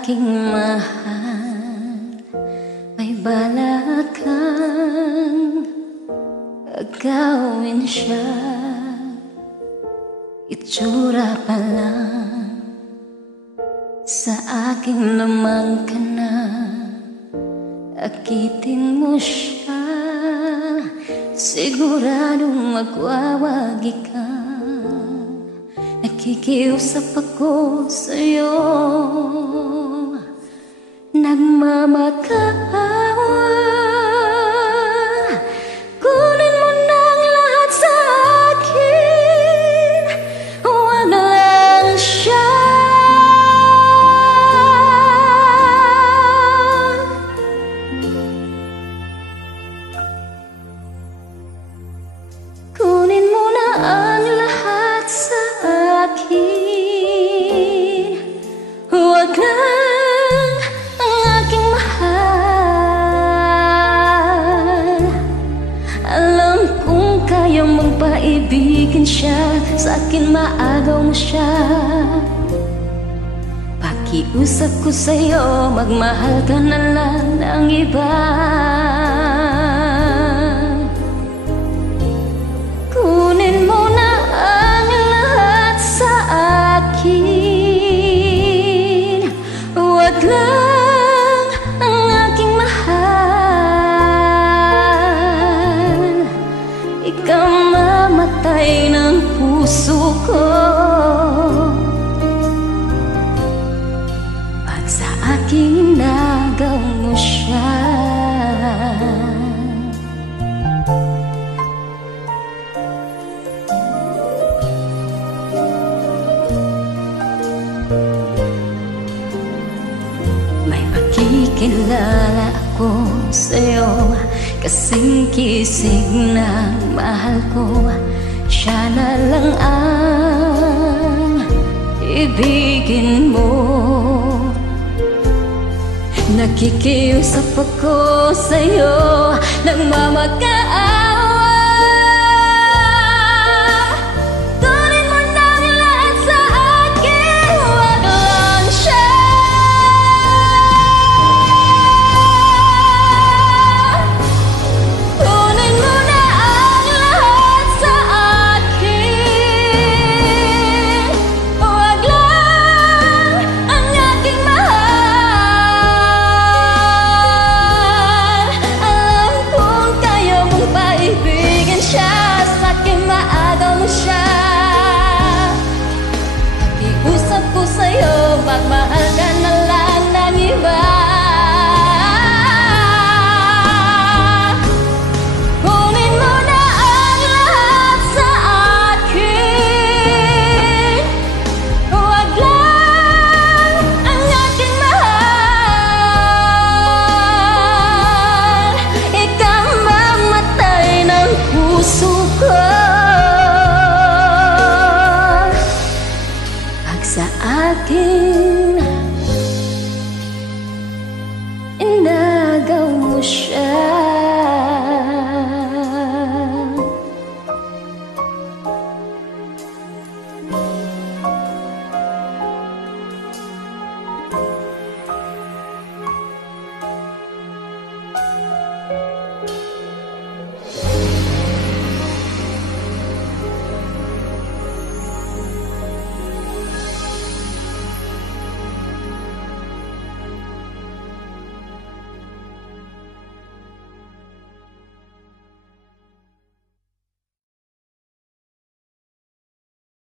aking mahal, may balak kang agawin siya. Itsura pa lang sa aking lamang ka na, akitin mo siya, siguradong magwawagi ka. Nakikiusap ako sa'yo, nagmamakaawa. Kunin mo ng lahat sa akin, huwag lang siya. Kunin mo na ang lahat sa akin, huwag lang ang aking mahal. Alam kong kaya mong paibigin siya, sa akin maagaw mo siya. Pakiusap ko sa'yo, magmahal ka na lang ng iba. Kunin mo na ang lahat sa akin, huwag lang ang aking mahal. Ikaw mamatay ng puso ko pag sa aking inagaw mo siya. May pakikilala ako sa'yo, kasing kisig ng mahal ko. Siya na lang ang ibigin mo. Nakikiusap ako sa'yo, nagmamakaawa. Kunin mo ng lahat sa akin, huwag lang siya. Kunin mo na ang lahat sa akin, huwag lang ang aking mahal. Alam kong kaya mong paibigin siya, sa akin maagaw mo siya. Pakiusap ko sa'yo, magmahal ka na lang ng iba. Kunin mo na ang lahat sa akin, huwag lang ang aking mahal. Ikaw mamatay ng puso ko pag sa akin inagaw mo siya.